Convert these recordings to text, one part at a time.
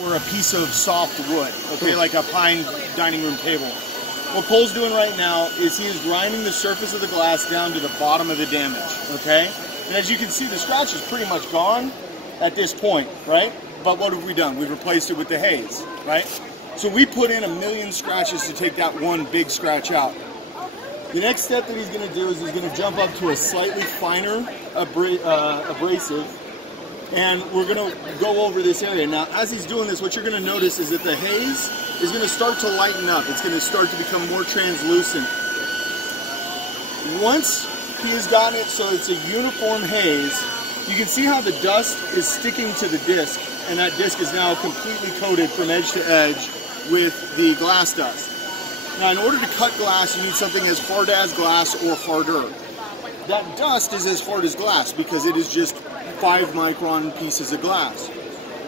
or a piece of soft wood, okay, like a pine dining room table. What Cole's doing right now is he is grinding the surface of the glass down to the bottom of the damage, okay? And as you can see, the scratch is pretty much gone at this point, right? But what have we done? We've replaced it with the haze, right? So we put in 1,000,000 scratches to take that one big scratch out. The next step that he's going to do is he's going to jump up to a slightly finer abrasive, and we're going to go over this area. Now, as he's doing this, what you're going to notice is that the haze is going to start to lighten up. It's going to start to become more translucent. Once he has gotten it so it's a uniform haze, you can see how the dust is sticking to the disc, and that disc is now completely coated from edge to edge with the glass dust. Now, in order to cut glass, you need something as hard as glass or harder. That dust is as hard as glass because it is just 5-micron pieces of glass.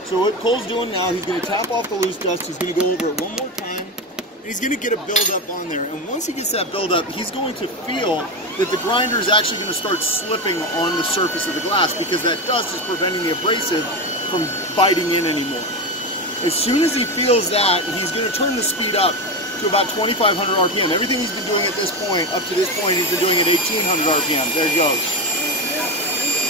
So what Cole's doing now, he's going to tap off the loose dust, he's going to go over it one more time, and he's going to get a buildup on there. And once he gets that buildup, he's going to feel that the grinder is actually going to start slipping on the surface of the glass because that dust is preventing the abrasive from biting in anymore. As soon as he feels that, he's going to turn the speed up to about 2,500 RPM. Everything he's been doing at this point, up to this point, he's been doing at 1,800 RPM. There he goes.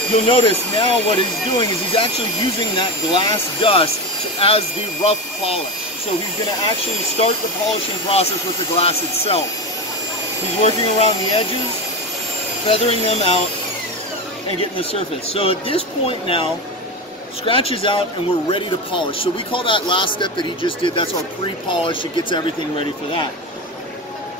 You'll notice now what he's doing is he's actually using that glass dust as the rough polish. So he's going to actually start the polishing process with the glass itself. He's working around the edges, feathering them out, and getting the surface. So at this point now, scratch is out and we're ready to polish. So we call that last step that he just did, that's our pre-polish. It gets everything ready for that.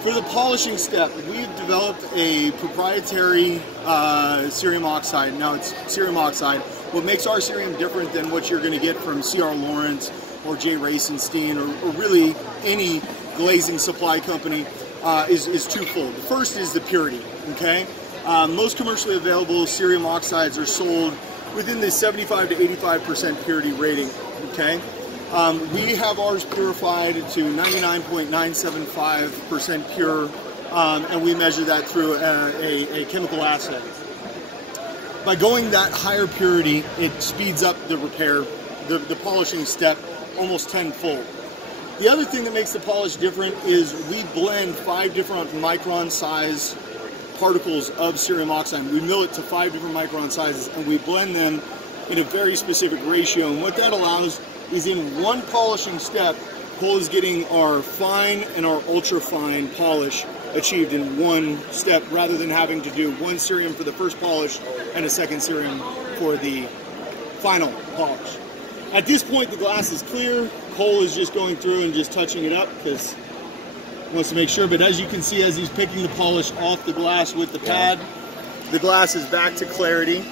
For the polishing step, we've developed a proprietary cerium oxide. Now it's cerium oxide. What makes our cerium different than what you're going to get from C.R. Lawrence or J. Racenstein or really any glazing supply company is twofold. The first is the purity, okay? Most commercially available cerium oxides are sold within the 75 to 85% purity rating, okay? We have ours purified to 99.975% pure, and we measure that through a chemical assay. By going that higher purity, it speeds up the repair, the polishing step almost tenfold. The other thing that makes the polish different is we blend 5 different micron size particles of cerium oxide. We mill it to 5 different micron sizes and we blend them in a very specific ratio. And what that allows is in one polishing step, Cole is getting our fine and our ultra fine polish achieved in one step rather than having to do one cerium for the first polish and a second cerium for the final polish. At this point, the glass is clear. Cole is just going through and just touching it up because wants to make sure, but as you can see, as he's picking the polish off the glass with the pad, the glass is back to clarity.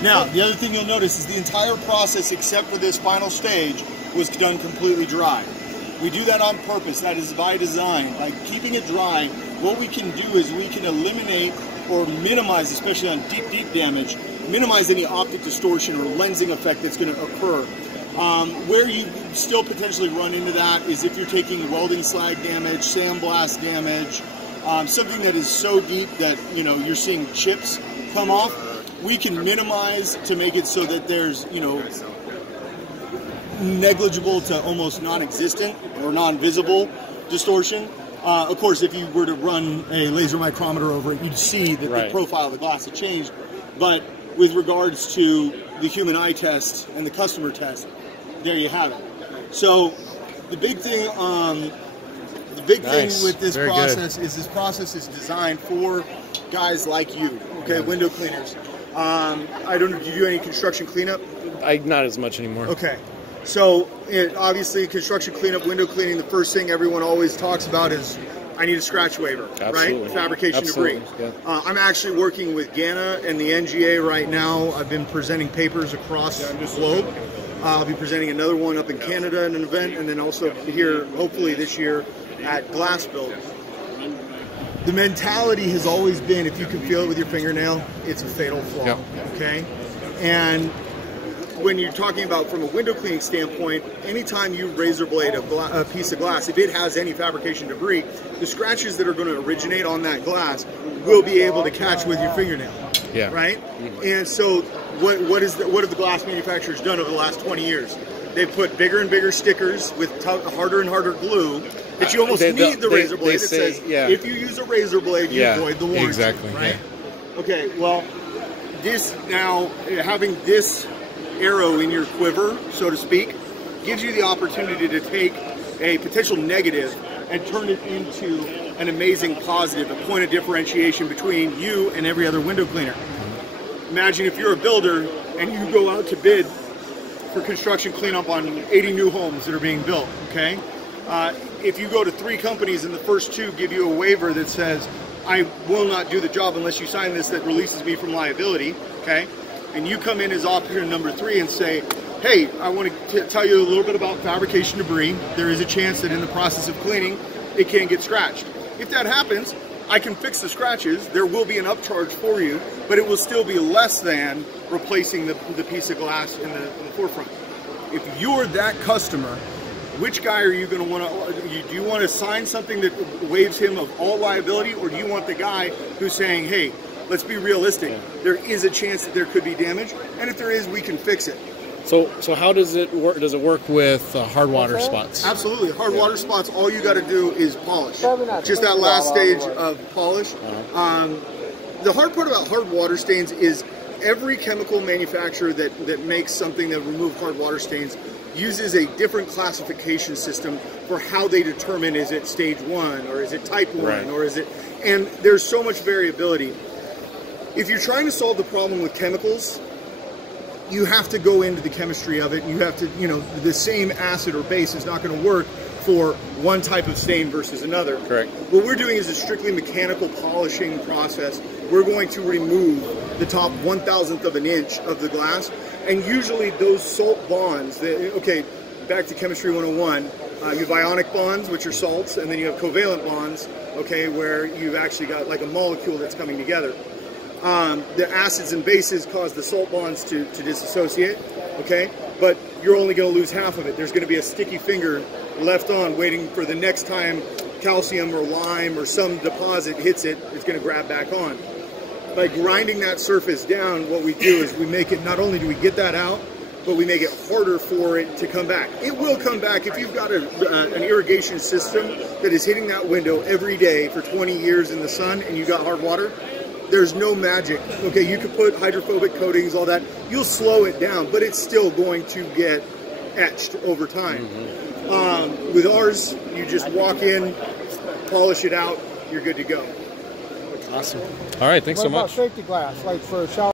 Now, the other thing you'll notice is the entire process, except for this final stage, was done completely dry. We do that on purpose. That is by design. By keeping it dry, what we can do is we can eliminate or minimize, especially on deep damage, minimize any optic distortion or lensing effect that's going to occur. Where you still potentially run into that is if you're taking welding slag damage, sandblast damage, something that is so deep that you're seeing chips come off. We can minimize to make it so that there's negligible to almost non-existent or non-visible distortion. Of course, if you were to run a laser micrometer over it, you'd see that the profile of the glass had changed. But with regards to the human eye test and the customer test, there you have it. So the big thing, thing with this process is this process is designed for guys like you, okay, window cleaners. I don't know, do you do any construction cleanup? Not as much anymore. Okay. So, obviously, construction cleanup, window cleaning, the first thing everyone always talks about is, I need a scratch waiver, right? Fabrication debris. Yeah. I'm actually working with Ghana and the NGA right now. I've been presenting papers across the globe. I'll be presenting another one up in Canada at an event, and then also here, hopefully this year, at Glass Build. The mentality has always been, if you can feel it with your fingernail, it's a fatal flaw, okay? And when you're talking about from a window cleaning standpoint, anytime you razor blade a piece of glass, if it has any fabrication debris, the scratches that are going to originate on that glass will be able to catch with your fingernail. Yeah. Right? And so what have the glass manufacturers done over the last 20 years? They've put bigger and bigger stickers with harder and harder glue that you almost need the razor blade. It says, if you use a razor blade, you void the warranty. Exactly. Right? Okay, well, this now, having this arrow in your quiver, so to speak, gives you the opportunity to take a potential negative and turn it into an amazing positive, a point of differentiation between you and every other window cleaner. Imagine if you're a builder and you go out to bid for construction cleanup on 80 new homes that are being built, okay? If you go to 3 companies and the first 2 give you a waiver that says, I will not do the job unless you sign this that releases me from liability, okay? And you come in as option number 3 and say, hey, I want to tell you a little bit about fabrication debris. There is a chance that in the process of cleaning, it can get scratched. If that happens, I can fix the scratches. There will be an upcharge for you, but it will still be less than replacing the piece of glass in the forefront. If you're that customer, which guy are you going to want to, do you want to sign something that waives him of all liability, or do you want the guy who's saying, hey, let's be realistic, there is a chance that there could be damage, and if there is, we can fix it. So how does it work? Does it work with hard water spots? Absolutely. Hard water spots, all you got to do is polish. Just that last stage of polish. The hard part about hard water stains is every chemical manufacturer that makes something that removes hard water stains uses a different classification system for how they determine, is it stage 1 or is it type 1 or is it, and there's so much variability. If you're trying to solve the problem with chemicals, you have to go into the chemistry of it. You have to, the same acid or base is not going to work for one type of stain versus another. Correct. What we're doing is a strictly mechanical polishing process. We're going to remove the top 1,000th of an inch of the glass, and usually those salt bonds, okay, back to chemistry 101, you have ionic bonds, which are salts, and then you have covalent bonds, okay, where you've actually got like a molecule that's coming together. The acids and bases cause the salt bonds to disassociate, okay? But you're only going to lose half of it. There's going to be a sticky finger left on waiting for the next time calcium or lime or some deposit hits it, it's going to grab back on. By grinding that surface down, what we do is we make it, not only do we get that out, but we make it harder for it to come back. It will come back if you've got an irrigation system that is hitting that window every day for 20 years in the sun and you got hard water. There's no magic. Okay, you could put hydrophobic coatings, all that. You'll slow it down, but it's still going to get etched over time. With ours, you just walk in, polish it out, you're good to go. Awesome. All right, thanks so much. What about safety glass, like for a shower?